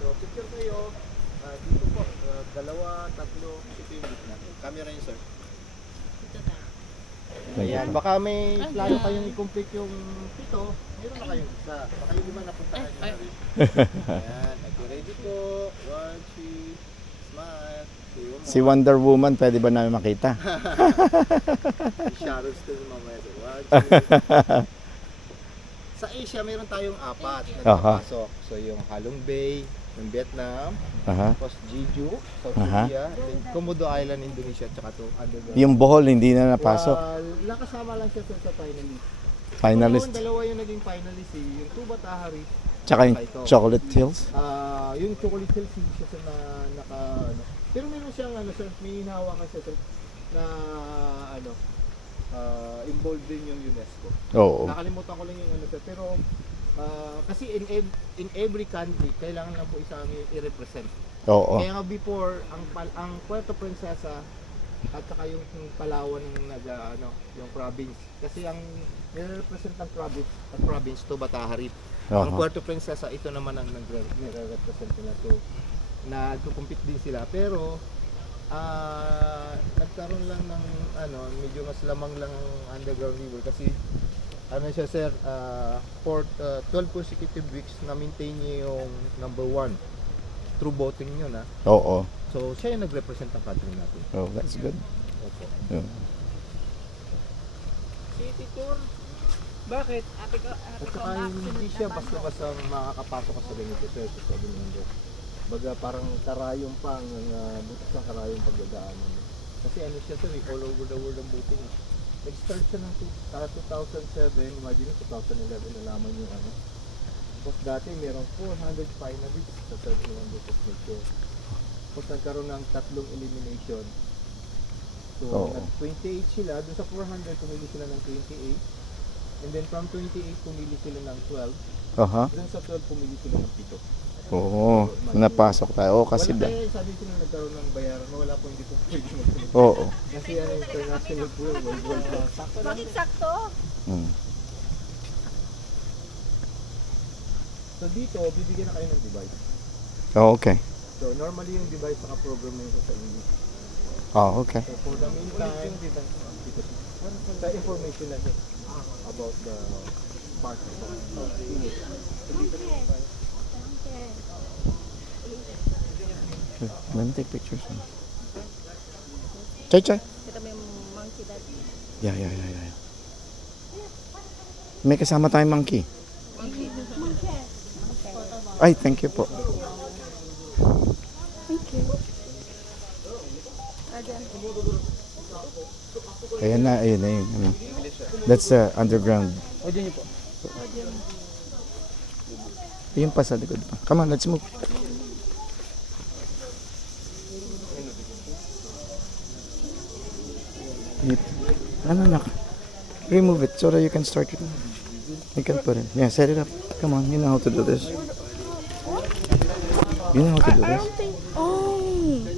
So, picture kayo. Dito po, dalawa, tatlo, ito yung gitna. Camera niyo, sir. Ito na. Ayan, baka may plano kayong i-complete yung pito. Meron na kayong isa. Baka yung iba napuntahan nyo na rin. Ayan, okay, ready po. 1, 2, smile. Si Wonder Woman, pwede ba namin makita? Sharon Stone mamaya. 1, 2. Sa Asia, meron tayong apat na napasok. So, yung Halong Bay, yung Vietnam, Aha. tapos Jeju, South Aha. Korea, then Komodo Island, Indonesia, tsaka to underground. Yung Bohol, hindi na napasok. Nakasama lang siya sa finalist. Finalist. Yung dalawa yung naging finalist eh. Yung Tuba Tahari, Tsaka yung Chocolate Hills. yung Chocolate Hills, hindi siya sa naka, ano. Pero meron siyang, ano, sir, may hinahawakan siya, sir, na, ano, involved din yung UNESCO. Oo. Nakalimutan ko lang yung ano, sir, pero, kasi in every country, kailangan lang po isang i-represent. Oo. Kaya nga before, ang Puerto Princesa at saka yung Palawan ng ano, yung province. Kasi ang nire-represent ng province to Bataharip. Ang Oo. Puerto Princesa, ito naman ang nire-represent nila to. Nagko-compete din sila pero nagkaroon lang ng ano, medyo mas lamang lang ang underground river kasi ano siya sir, for 12 consecutive weeks na maintain niya yung number 1 through voting yun ha. Oo. So siya yung nag-represent ng country natin. Oh, that's good. Opo. Yeah. City tour. Bakit? At saka hindi siya basta-basta makakapasok ka sa ganito sir, sa 700. Baga parang karayong pang butas ng karayong pagdadaanan. Kasi ano siya sir, all over the world ang boating. Nag-start siya ng 2007, imagine 2011 nalaman yung ano. Tapos dati merong 400 finalists sa 700 of nature. Tapos nagkaroon ng 3 elimination. So Oo. nag-28 sila, dun sa 400 pumili sila ng 28. And then from 28 pumili sila ng 12. Aha. Dun sa 12 pumili sila ng 7. Oo. Napasok tayo. Oo, kasi Wala kaya sabi sila nagkaroon ng bayaran, wala po hindi po pwede magsunod. Oo. Kasi ano international pool, world sakto lang. Bakit sakto? Mm. So dito, bibigyan na kayo ng device. Oh, okay. So normally yung device naka-program na yun sa English. Oh, okay. So for the meantime, dito sa information na siya about the park of English. Let me take pictures. Chay, chay. Ito may monkey daddy. Yeah. May kasama tayong monkey. Monkey. Ay, thank you po. Thank you. Ayan na yun. Ano. That's the underground. Audio niyo po. Yung pa sa likod pa. Come on, let's move. Ano. Remove it so that you can start it. You can put it. Yeah, set it up. Come on, you know how to do this. You know how to do this. Oh!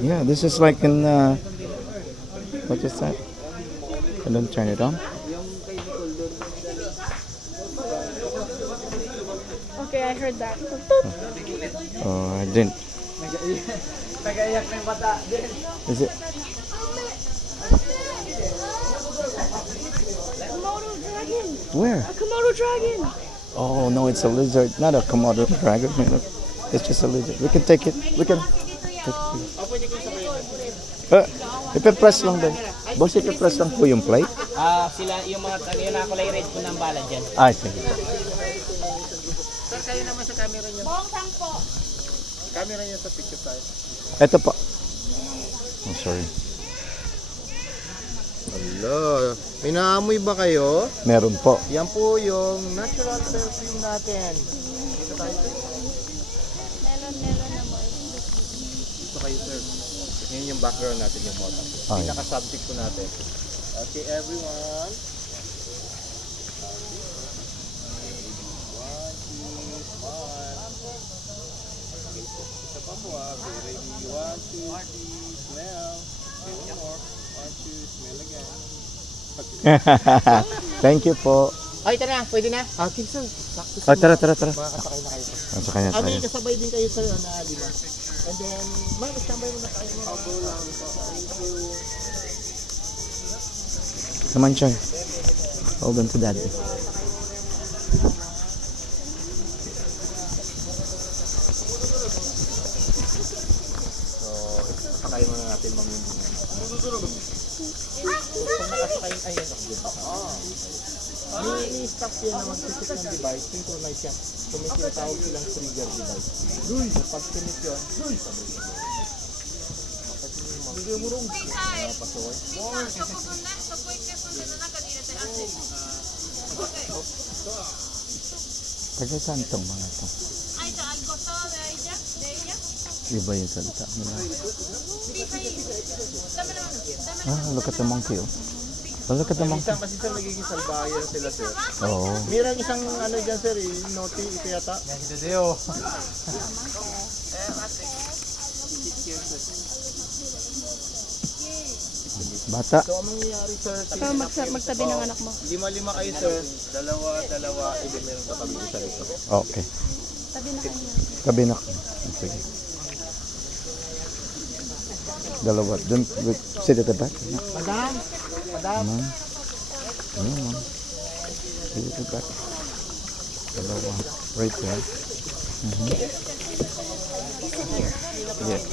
Yeah, this is like in what is that? I don't turn it on. Okay, I heard that. Oh, I didn't. Nag-aiyak ng bata. Is it? Komodo dragon! Where? A Komodo dragon! Oh no, it's a lizard, not a Komodo dragon. It's just a lizard. We can take it. We can. Ipe-press lang din. Boss, ipe-press lang po yung plate. Sila yung mga yung nakakulay red po ng bala dyan. Ay, sige. Sir, kayo naman sa camera niyo. Bongkang po! Camera niyo sa picture tayo. Ito po. Oh, sorry. Hello. May naamoy ba kayo? Meron po. Yan po yung natural perfume natin. Dito tayo sir. Melon naman. Dito kayo sir. Yan yung background natin yung mota. Ah, yeah. Pinaka-subject po natin. Okay everyone. One, two, one. Isa pa po okay, ready. One, two, three, smell. One more. One, two, smell again. Thank you po. Ay, ito na. Pwede na. Okay sir. Oh, tara, tara, tara. Makakasakay na kayo. Sa kanya Ano tayo. yung kasabay din kayo sir, na lima. And then, ma'am, isambay mo na tayo. I'll go lang. Come on, Char. Hold on to daddy. So, sakay muna natin ma'am yung pag nakasakay, ay yan, good ba? May stop yan na mag-visit ng device, synchronize yan. So may tinatawag silang trigger device. So pag pinit yun, hindi mo rong pasaway. Taga saan tong mga to? Iba yung salita nila. Look at the monkey, oh. Look at the monkey. Minsan kasi sir, nagiging salbayan sila sir. Oo. Mirang isang ano dyan sir, noti ito yata. Bata. So ang mangyayari sir, Ikaw magtabi ng anak mo. lima-lima kayo sir, dalawa, even meron katabi isa rito. Okay. Tabi na kanya. Tabi na. Sige. Dalawa. Don't sit at the back. Madam! Madam! Ma'am. Ano, ma'am? Sit at the back. Dalawa. Right there. Yeah.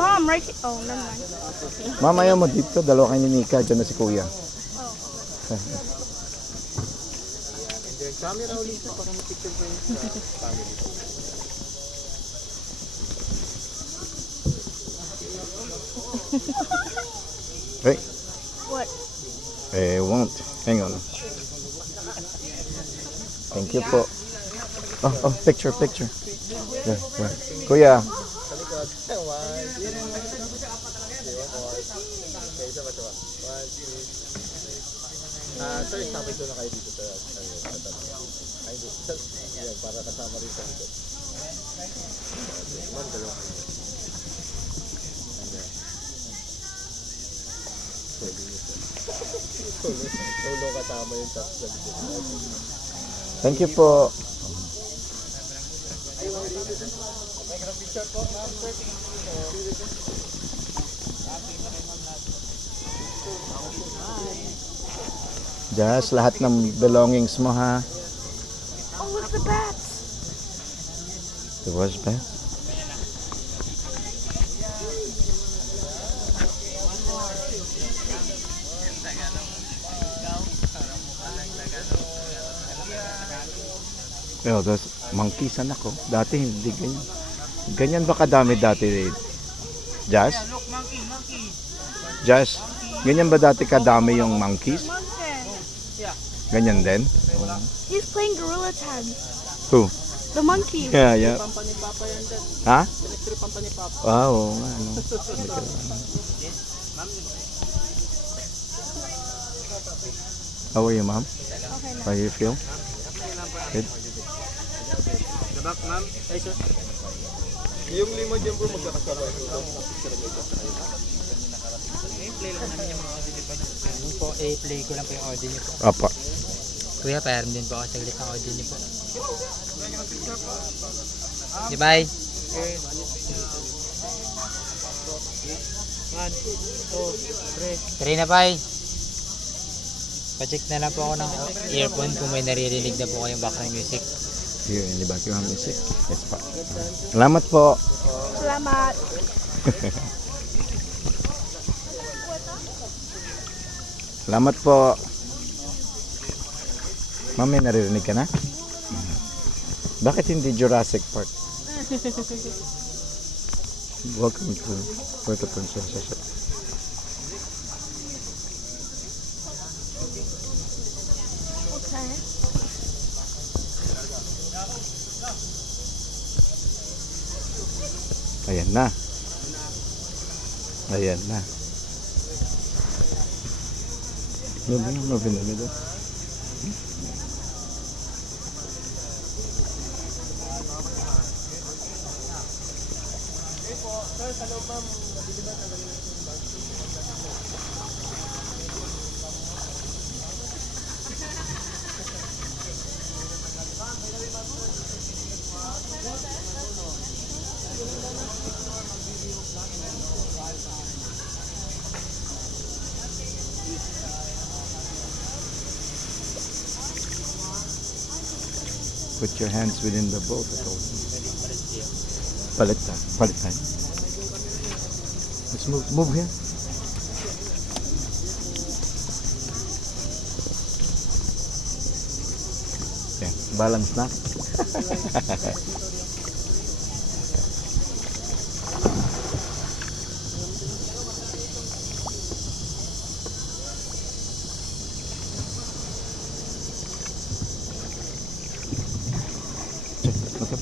Mom, right here. Oh, never mind. Ma'am, ayaw mo dito. Dalawa kayo ni Nika. Diyan na si Kuya. And then camera ulit sir, para mag-picture kayo sa family. Right? What? Won't. Hang on. Thank you po. Oh, picture. Yeah. Kuya. Sir, sabay ko na kayo dito sa ay, hindi. Yan, para kasama rin sa dito. Ma'am, dalawa kayo. Pwede nyo sir. Solo kasama yung touch sa dito. Thank you po. Just lahat ng belongings mo ha. Oh, look the bats. The wash bath. Oh, those monkeys anak ko. Dati hindi ganyan. Ganyan ba kadami dati? Jazz? Jazz? Ganyan ba dati kadami yung monkeys? Monkey. Ganyan din? He's playing gorilla tag. Who? The monkey. Yeah. Pampa ni Papa yan dyan. Ha? Electric pampa ni Papa. Wow, nga ano. How are you, ma'am? Okay na. How you feel? Good? Dabak, ma'am. Ay, sir. Yung lima dyan bro, magkakasama ito. I-play ko lang po yung audio niyo po. Apa. Kuya, payaram din po ako saglit ng audio niyo po. Bye. Three na, bye. Pa-check na lang po ako ng earphone kung may naririnig na po kayong background music. Here in the background music. Yes pa. Salamat po. Salamat. Salamat po. Ma'am, may naririnig ka na? Bakit hindi Jurassic Park? Welcome to Puerto Princesa. Okay. Ayan na. Ayan na. Move in the middle. Put your hands within the boat at all. Palit tayo. Let's move here. Yeah, balance na. Look up.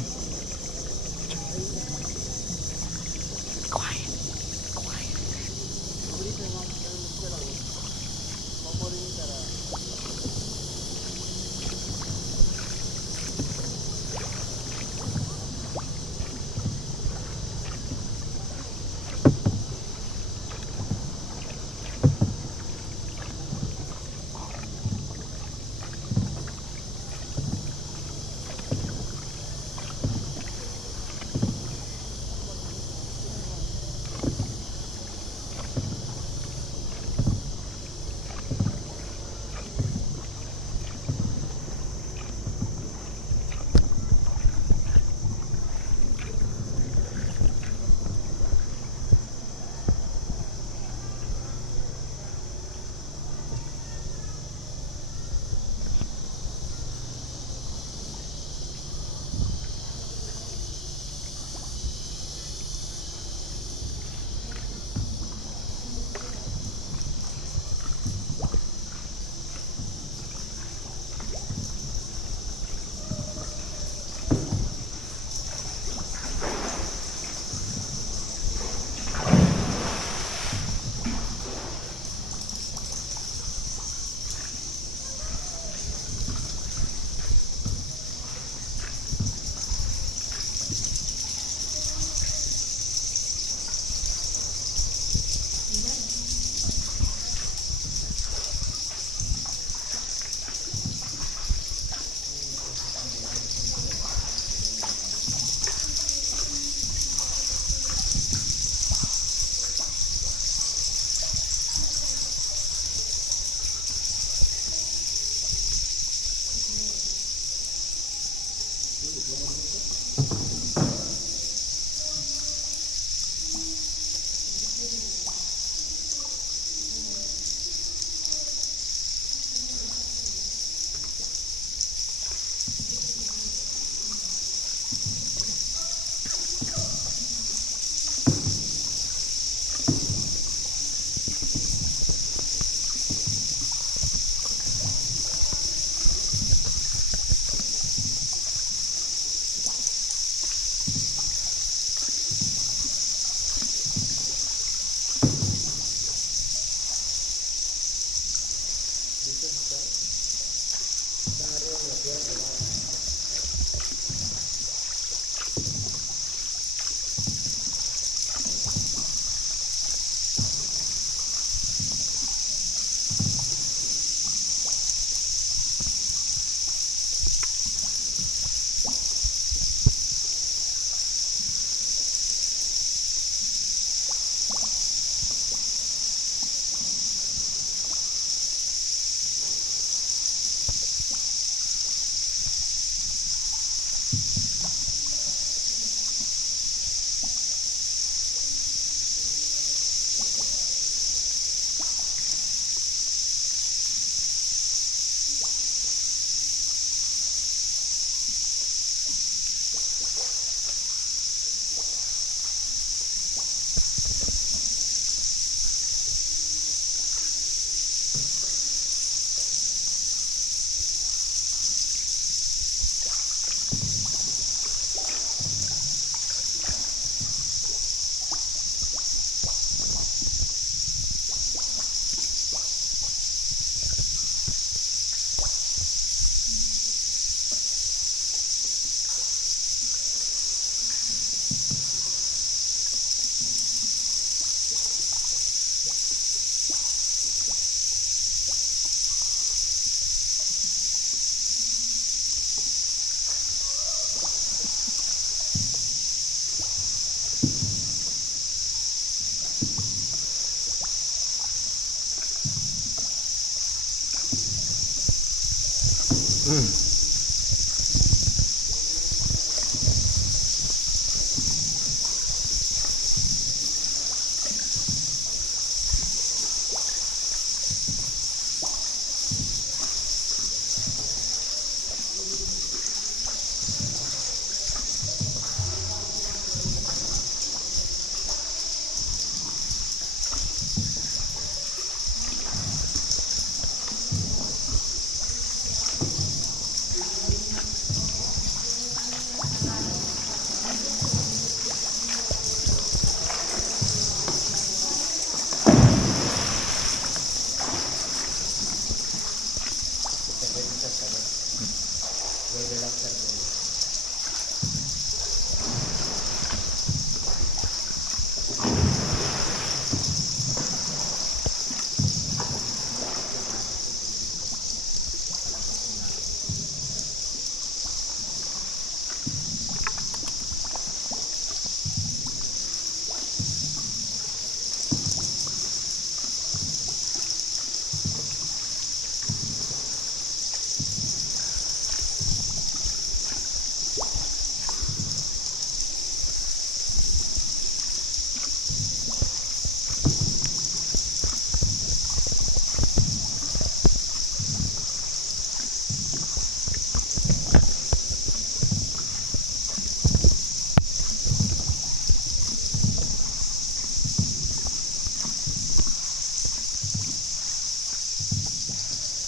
Mm.